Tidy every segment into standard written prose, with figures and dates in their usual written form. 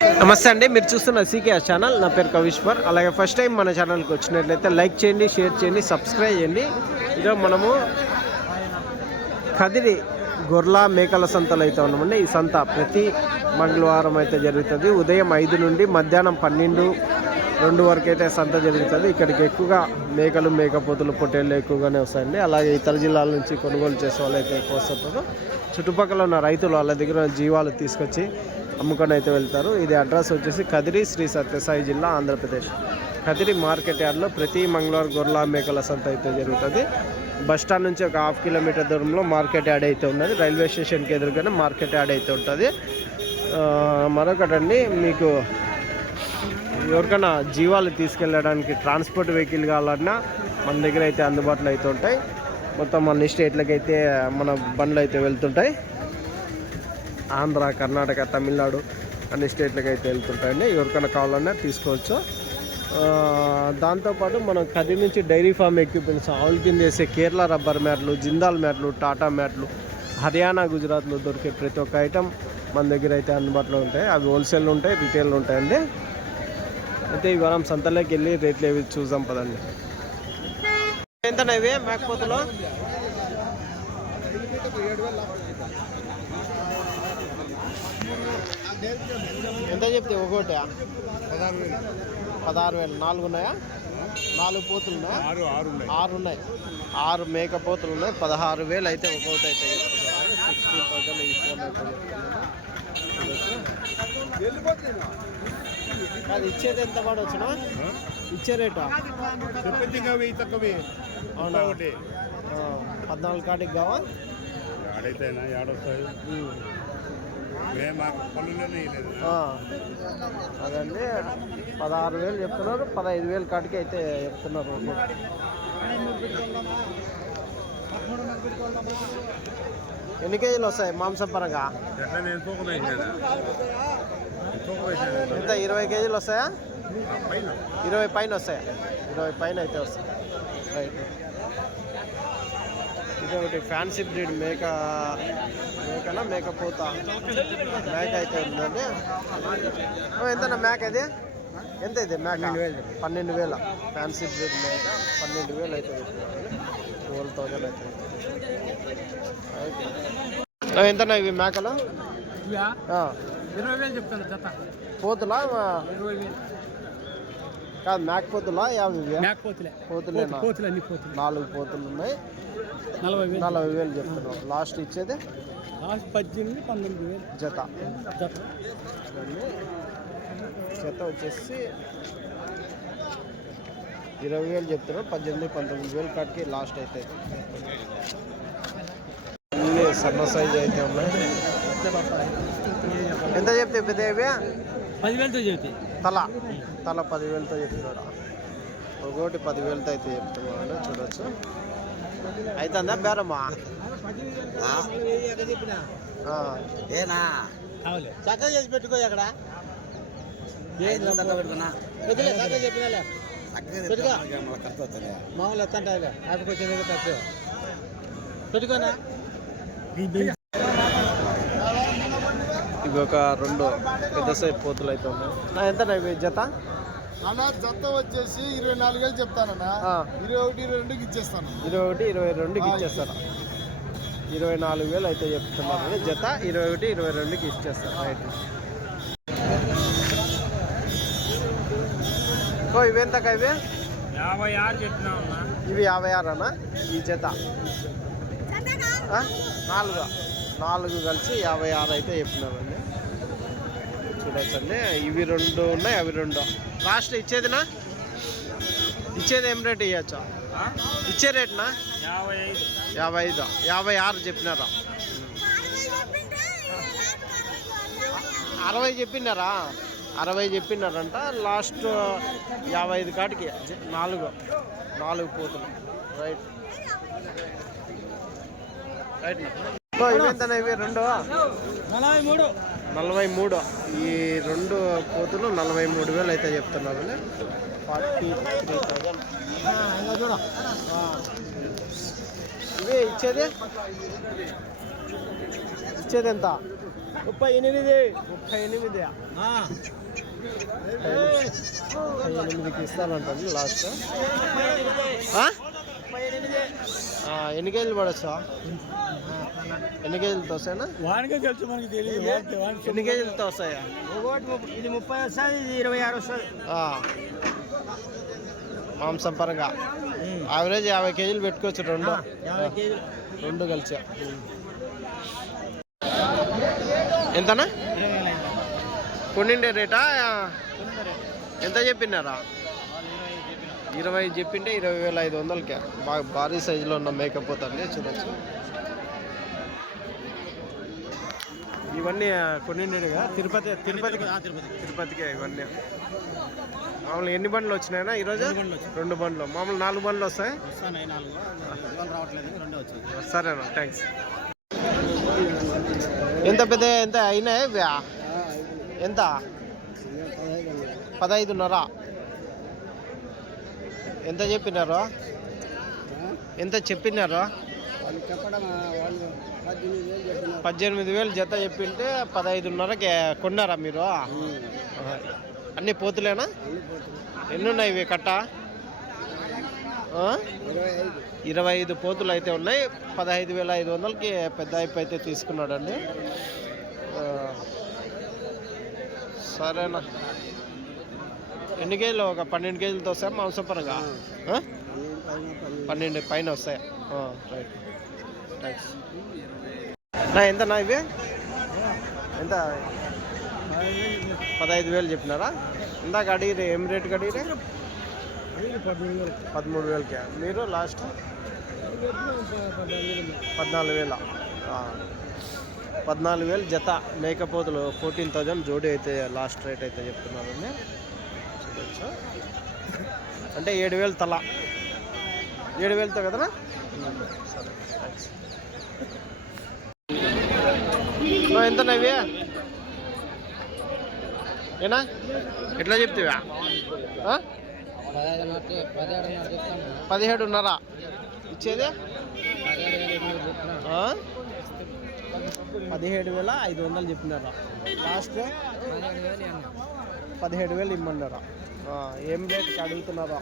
నమస్తే అండి, మీరు చూస్తున్న సీకేఎస్ ఛానల్. నా పేరు కవిశ్వర్. అలాగే ఫస్ట్ టైం మన ఛానల్కి వచ్చినట్లయితే లైక్ చేయండి, షేర్ చేయండి, సబ్స్క్రైబ్ చేయండి. ఇదో మనము కదిరి గొర్రెల మేకల సంతలు అయితే ఉన్నామండి. ఈ సంత ప్రతి మంగళవారం అయితే జరుగుతుంది. ఉదయం 5 నుండి మధ్యాహ్నం 12 వరకు అయితే సంత జరుగుతుంది. ఇక్కడికి ఎక్కువగా మేకలు, మేకపోతులు, పొట్టేళ్ళు ఎక్కువగానే వస్తాయండి. అలాగే ఇతర జిల్లాల నుంచి కొనుగోలు చేసే వాళ్ళు అయితే ఎక్కువ వస్తుంటారు. చుట్టుపక్కల ఉన్న రైతులు వాళ్ళ దగ్గర జీవాలు తీసుకొచ్చి అమ్ముకొని అయితే వెళ్తారు. ఇది అడ్రస్ వచ్చేసి కదిరి, శ్రీ సత్యసాయి జిల్లా, ఆంధ్రప్రదేశ్. కదిరి మార్కెట్ యార్డ్లో ప్రతి మంగళవారం గొర్రెల మేకల సంత అయితే జరుగుతుంది. బస్టాండ్ నుంచి ఒక 1/2 కిలోమీటర్ దూరంలో మార్కెట్ యార్డ్ అయితే ఉన్నది. రైల్వే స్టేషన్కి ఎదురుగానే మార్కెట్ యార్డ్ అయితే ఉంటుంది. మరొకటండి, మీకు ఎవరికైనా జీవాలు తీసుకెళ్ళడానికి ట్రాన్స్పోర్ట్ వెహికల్ కావాలన్నా మన దగ్గర అయితే అందుబాటులో అయితే ఉంటాయి. మొత్తం అన్ని స్టేట్లకి అయితే మన బండ్లు అయితే వెళ్తుంటాయి. ఆంధ్ర, కర్ణాటక, తమిళనాడు అన్ని స్టేట్లకి అయితే వెళ్తుంటాయండి. ఎవరికైనా కావాలన్నా తీసుకోవచ్చు. దాంతోపాటు మనం కదిరి నుంచి డైరీ ఫామ్ ఎక్విప్మెంట్స్, ఆవుల కింద వేసే కేరళ రబ్బర్ మ్యాట్లు, జిందాల్ మ్యాట్లు, టాటా మ్యాట్లు, హర్యానా, గుజరాత్లో దొరికే ప్రతి ఒక్క ఐటమ్ మన దగ్గర అయితే అందుబాటులో ఉంటాయి. అవి హోల్సేల్ ఉంటాయి, రిటైల్ ఉంటాయండి. అయితే ఈ వారం సంతలోకి వెళ్ళి రేట్లు ఏవి చూద్దాం పదండి. ఎంతనా ఇవి మేకపోతులు? ఎంత చెప్తే ఒకటి? 16,000. 4 ఉన్నాయా? 4 పోతులు ఉన్నాయా? 6 ఉన్నాయి. 6 మేకపోతులు ఉన్నాయి. 16,000 అయితే ఒకటి అయితే 16,000 ఈ ఫోన్ అయితే. అది ఇచ్చేది ఎంత పడవచ్చునా? ఇచ్చే రేటు 14 కాటికి కావా? అదండి, 16,000 చెప్తున్నారు. 15,000 కాటికి అయితే చెప్తున్నారు. ఎన్ని కేజీలు వస్తాయి మాంసం పరంగా? ఎంత 20 కేజీలు వస్తాయా? 20 పైన వస్తాయా? 20 పైన అయితే వస్తాయి. రైట్. ఇది ఒకటి ఫ్యాన్సీ బ్రీడ్ మేకనా మేకపోత మేక అయితే ఉందండి. ఎంతనా మేక ఇది? ఎంత ఇది మేక? 12,000. ఫ్యాన్సీ బ్రీడ్ మేక 12,000 అయితే 12,000 అయితే. ఎంతనా ఇవి మేకలు? 20,000 చెప్తాను. పోతులా కాదు, మేకపోతులా? 50 పోతులే. 4 పోతులు ఉన్నాయి. 40,000 చెప్తున్నావు. లాస్ట్ ఇచ్చేది 18,000-19,000 జత. జత వచ్చేసి 20,000 చెప్తున్నారు. 18,000-19,000 కాటికి లాస్ట్ అయితే. అన్నీ సన్న సైజ్ అయితే ఉన్నాయి. ఎంత చెప్తే పెద్దవి? 10,000తో చెప్తే తల 10,000తో చెప్తున్నాడు. ఒకటి 10,000తో అయితే చెప్తున్నాడు. చూడవచ్చు. అవుతుందా బేరమ్మా? చక్కగా చేసి పెట్టుకో. ఎక్కడ చెప్పినా మామూలు ఎత్తంటే ఆపికొచ్చింది ఖర్చు పెట్టుకోనా. ఇవి ఒక 2 పెద్ద సైజ్ పోతులు అయితే ఉన్నాయి. ఎంత ఇవి జత? అన్న జత వచ్చేసి 24,000 చెప్తానన్నా. 21-22కి ఇచ్చేస్తాను. 21-22కి ఇచ్చేస్తాను. 24,000 అయితే చెప్తున్నాను. జత 21-22కి ఇచ్చేస్తాను. రైట్. సో ఇవి ఎంతకా? ఇవి 56 చెప్తున్నా. ఇవి 56 అన్నా ఈ జత? 4 కలిసి 56 అయితే చెప్తున్నామండి. చూడొచ్చండి. ఇవి 2 ఉన్నాయి, అవి 2. లాస్ట్ ఇచ్చేదినా? ఇచ్చేది ఏం రేట్ ఇవ్వచ్చా? ఇచ్చే రేట్నా? 55. 56 చెప్పినారా? 60 చెప్పినారా? 60 చెప్పినారంట. లాస్ట్ 55 కాటికి 4 పోతులు. రైట్. రైట్. ఇవేంతనా? ఇవి 2 43. ఈ 2 పోతులు 43,000 అయితే చెప్తున్నారు. 43,000. ఇవే ఇచ్చేది ఎంత? 38కి ఇస్తానంటుంది లాస్ట్. ఎన్ని కేజీలు పడొచ్చా? ఎన్ని కేజీలతో వస్తాయనా? వానికే తెలుసు, మనకి తెలియదు. ఎన్ని కేజీలతో వస్తాయా? ఇది 30 వస్తుంది, ఇది 26 వస్తుంది. మాంసం పరంగా యావరేజ్ 50 కేజీలు పెట్టుకోవచ్చు. 50 కేజీలు రెండు కలిసి. ఎంతనా కొన్నిండే రేటా? ఎంత చెప్పినారా? 20 చెప్పింటే 20,500కే. బాగా భారీ సైజులో ఉన్న మేకప్ పోతుంది, చూడొచ్చు. ఇవన్నీ కొన్నిండేగా తిరుపతికే ఇవన్నీ. మామూలు ఎన్ని బండ్లు వచ్చినాయినా ఈరోజు? 2 బండ్లు. మామూలు 4 బండ్లు వస్తాయి. సరేనా, థ్యాంక్స్. ఎంత పెద్ద ఎంత అయినాయి? ఎంత? 15.5. ఎంత చెప్పినారు? ఎంత చెప్పినారు? 18,000 జత చెప్పింటే 15.5కి కొన్నారా మీరు? అన్ని పోతులేనా? ఎన్ని ఉన్నాయి ఇవి కట్ట? 25 పోతులు అయితే ఉన్నాయి. 15,500కి పెద్ద అయిపు అయితే తీసుకున్నాడండి. సరేనా. ఎన్ని కేజీలు? ఒక 12 కేజీలతో వస్తాయి మాంసపరంగా? 12 పైన వస్తాయి. Right, thanks. ఎంతనా ఇవి? ఎంత? 15,000 చెప్పినారా? ఇందాక అడిగితే ఏం రేటుకి అడిగితే? 13,000కే. మీరు లాస్ట్ 14,000. 14,000 జత మేకపోతులు. 14,000 జోడీ అయితే లాస్ట్ రేట్ అయితే చెప్తున్నారండి. చూడొచ్చు. అంటే 7,000 తల. 7,000తో కదనా? సరే, థ్యాంక్స్. ఎంతనా ఇవి? ఏనా ఎట్లా చెప్తావా? 17.5 ఇచ్చేది? 17,500 చెప్పినారా? లాస్ట్ 17,000 ఇమ్మన్నారా? ఏం రేట్కి అడుగుతున్నారా?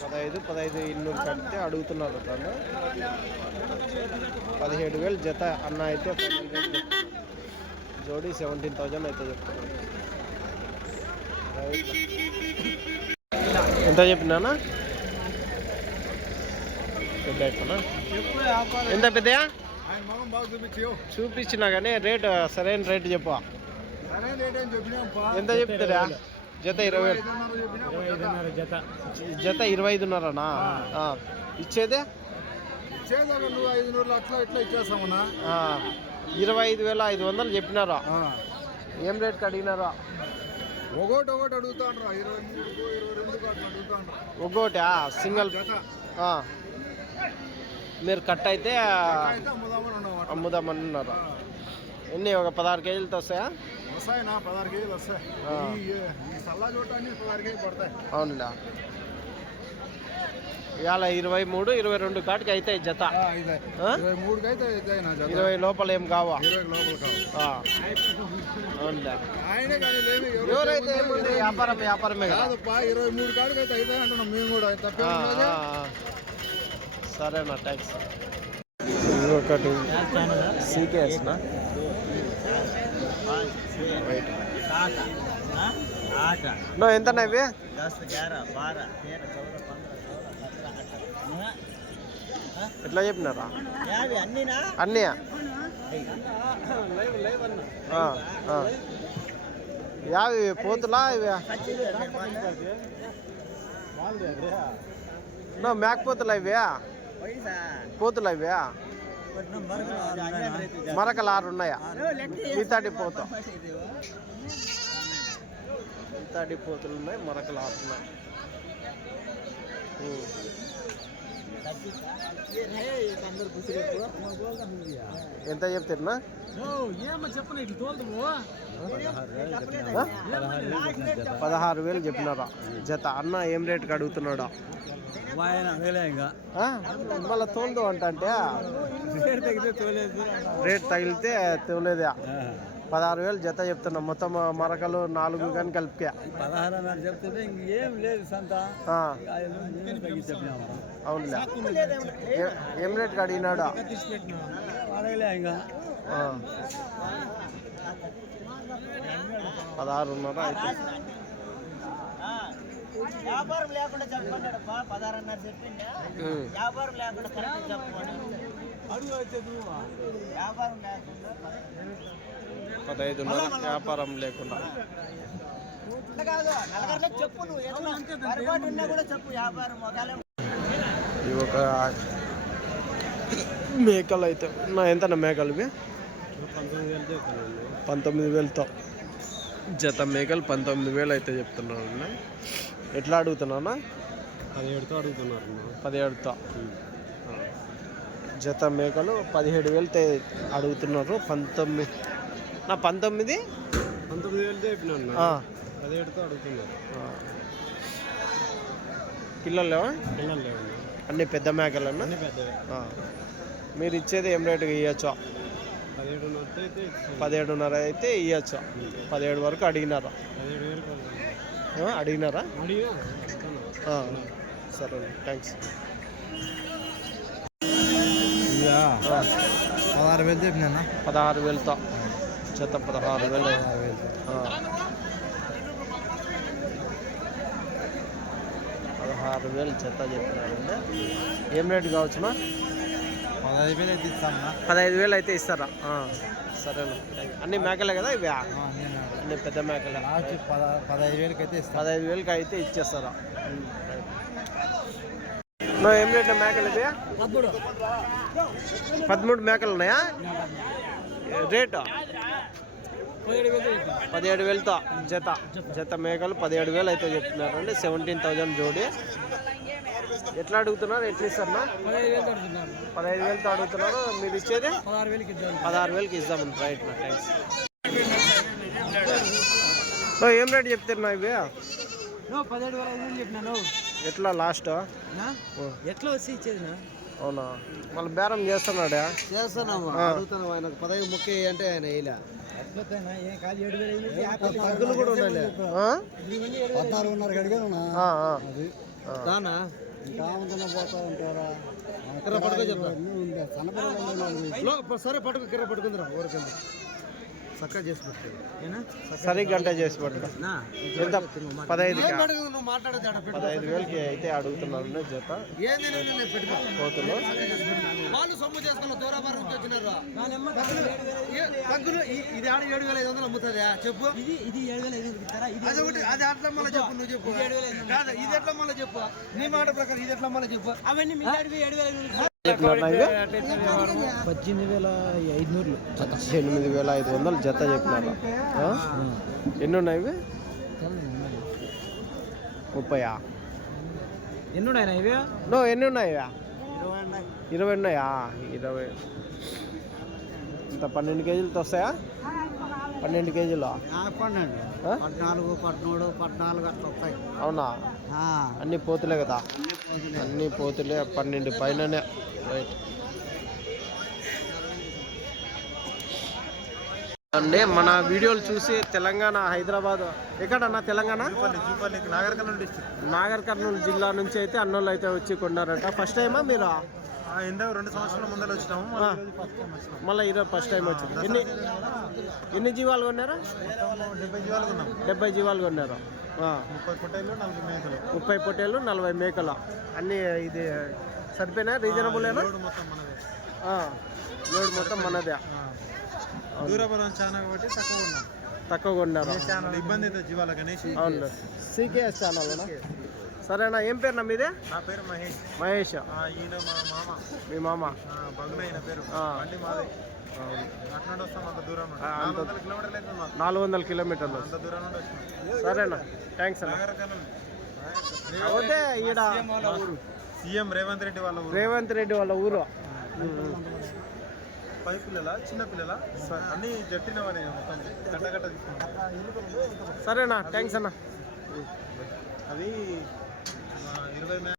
15,200 కడితే అడుగుతున్నారు. తను 17,000 జత అన్న అయితే జోడీ 17,000 అయితే చెప్తున్నాను. ఎంత చెప్పినానా? పెద్ద అయిపోనా? ఎంత పెద్దయా? చూపించినా కానీ రేటు సరైన రేటు చెప్పు. ఎంత చెప్తారా? జత 20,000. జత 25.5నా? ఇచ్చేదే 25,500 చెప్పినారా? ఏం రేట్కి అడిగినారా? ఒకటి అడుగుతాను. ఒకటి సింగిల్. మీరు కట్ అయితే అమ్ముదామని ఉన్నారు. ఎన్ని? ఒక 16 కేజీలతో వస్తాయా? వస్తాయినా 16 కేజీలు వస్తాయి. సల్లా చూడటానికి 16 కేజీలు పడతాయి. అవునులే. ఇవాళ 23, 22 కాటికి అయితే జత. 23కి అయితే 20 లోపల ఏం కావా? 20 లోపల కావు. అవునులే. ఆయనే కానీ లేవి. ఎవరైతే ఏముంది, వ్యాపారమే కదా. 23 కాడికి అయితే అవుతాయి అంటున్నాం మేము కూడా. తప్పే. సరేనా, థ్యాంక్స్. ఒకటి సీకేస్నా? ఎంతనా ఇవి? ఎట్లా చెప్పినారా? అన్నీ యావి పోతులా ఇవి? మేకపోతులా ఇవి? పోతులా ఇవి? మరకలు 6 ఉన్నాయా? ఈతాడి పోత. ఈతాడి పోతులు ఉన్నాయి, మరకలు 6 ఉన్నాయి. ఎంత చెప్తున్నా ఏమో చెప్పను ఇట్లా తోలుతాము 16,000 చెప్పినారా జత అన్న ఏం రేటుకి అడుగుతున్నాడా మళ్ళీ తోలుదు అంటే రేట్ తగిలితే తోలేదా 16,000 జత చెప్తున్నా మొత్తం మరకలు 4 కానీ కలిపితే 16 చెప్తుంటే ఇంకేం లేదు సంత అవునులే ఏం రేట్కి అడిగినాడా అడగలే ఇంకా 16.5 అయితే వ్యాపారం లేకుండా చెప్పండి 16.5 చెప్పిండే వ్యాపారం లేకుండా కరెక్ట్ చెప్పండి అడుగు వచ్చేది వ్యాపారం లేకుండా 15.5 వ్యాపారం లేకుండా కాదు నలగర్లకు చెప్పు నువ్వు ఏదైనా ఉన్నా కూడా చెప్పు వ్యాపారం ఒకవేళ ఇవి ఒక మేకలు అయితే ఎంత మేకలు ఇవి 19,000తో జత మేకలు 19,000 అయితే చెప్తున్నాను. ఎట్లా అడుగుతున్నా 17తో అడుగుతున్నారు 17తో జత మేకలు 17,000తో అడుగుతున్నారు. 19,000 చెప్పినాను 17తో అడుగుతున్నారు. పిల్లలు లేవా పిల్లలు లేవు అన్ని పెద్ద మేకలన్నా అన్ని పెద్దవి. మీరు ఇచ్చేది ఏం రేటుకి ఇవ్వచ్చు 17.5 అయితే ఇవ్వచ్చు 17 వరకు అడిగినారా 17,000 అడిగినారా అడిగా సరే థ్యాంక్స్ 16,000 చెప్పినా 16,000తో జత 16,000 16,000 జత చెప్పినారండి. ఏం రేటు కావచ్చునా 15,000 అయితే ఇస్తామన్నా 15,000 అయితే ఇస్తారా సరేనా అన్ని మేకలే కదా ఇవి అన్ని పెద్ద మేకలే 15,000 అయితే ఇస్తాం 15,000 అయితే ఇచ్చేస్తారా నువ్వు ఏం రేట్ మేకలు ఇవి 13 మేకలు ఉన్నాయా రేటు 17,000తో జత మేకలు 17,000 అయితే చెప్తున్నారండి. 17,000 జోడి. ఎట్లా అడుగుతున్నారు ఎట్లా ఇస్తారన్నా 15,000తో అడుగుతున్నారు. మీరు ఇచ్చేది 16,000కి ఇద్దామని రైట్ థ్యాంక్స్. ఏం రేట్ చెప్తున్నా ఇవి 17,500 చెప్పినాను ఎట్లా లాస్ట్ ఎట్లా వచ్చి ఇచ్చేది అవునా మళ్ళీ బేరం చేస్తున్నాడా చేస్తున్నాము అడుగుతున్నాము ఆయన 15 ముక్క అంటే ఆయన వేయలే తగ్గులు కూడా ఉండాలి 16,500 అడిగాను దానా ఇంకా పోతా ఉంటారా కిరా పట్టుకో చెప్పా సరే పట్టుకో కిరా పట్టుకుందిరా ఊరికింద చక్కగా చేసి పెట్టు సరే గంట చేసి పట్టుకో ఎంత 15,000కి అయితే అడుగుతున్నారు జత పోతులు వాళ్ళు సొమ్ము చేసుకున్న దూరాబారు నుంచి వచ్చినారు తగ్గులు ఇది ఆడ 7,500 అమ్ముతుందా చెప్పు ఇది 7,500 అదొకటి అది అట్లా మళ్ళీ చెప్పు నువ్వు చెప్పు కాదు ఇది ఎట్లా మళ్ళీ చెప్పు నీ మాట ప్రకారం ఇది ఎట్లా మళ్ళీ చెప్పు అవన్నీ 7,500 18,500 జత చెప్పినారా ఎన్ని ఉన్నాయి ఇవి 30 ఎన్ని ఉన్నాయి ఇవి ఎన్ని ఉన్నాయి 20 ఉన్నాయా 20 ఇంత 12 కేజీలతో వస్తాయా 12 కేజీలు 14 అట్లా వస్తాయి అవునా అన్ని పోతులే కదా అన్ని పోతులే 12 పైననే రైట్ అండి. మన వీడియోలు చూసి తెలంగాణ హైదరాబాద్ ఎక్కడన్నా తెలంగాణ నాగర్ కర్నూలు జిల్లా నుంచి అయితే అన్నోళ్ళు అయితే వచ్చి కొన్నారంట. ఫస్ట్ టైమా మీరు 2 సంవత్సరాల ముందర వచ్చినాము మళ్ళీ ఈరోజు ఫస్ట్ టైం వచ్చింది. ఎన్ని జీవాలు కొన్నారా 70 జీవాలు కొన్నారు 30 పొట్టేళ్ళు 40 మేకలు అన్నీ ఇది సరిపోయినా రీజనబుల్ లోడ్ మొత్తం మనదే దూరపురం ఛానల్ కాబట్టి తక్కువ కొన్నారు ఇబ్బంది అయితే జీవాలకు అనేసి అవును సికేఎస్ ఛానల్ సరేనా ఏం పేరునా మీదే నా పేరు మహేష్ ఈయన మా మామ మీ మామ బగున అయిన పేరు బండి మాది అట్లా వస్తాం అంత దూరం 400 కిలోమీటర్లు అంత దూరం నుండి వచ్చినాం సరేనా థ్యాంక్స్ అన్న. అదే ఈడ సీఎం రేవంత్ రెడ్డి వాళ్ళ ఊరు. రేవంత్ రెడ్డి వాళ్ళ ఊరు. పై పిల్లల చిన్న పిల్లల అన్ని జట్టినవనే మొత్తం గట్ట తీసుకున్నాం. సరేనా, థ్యాంక్స్ అన్న. అది 20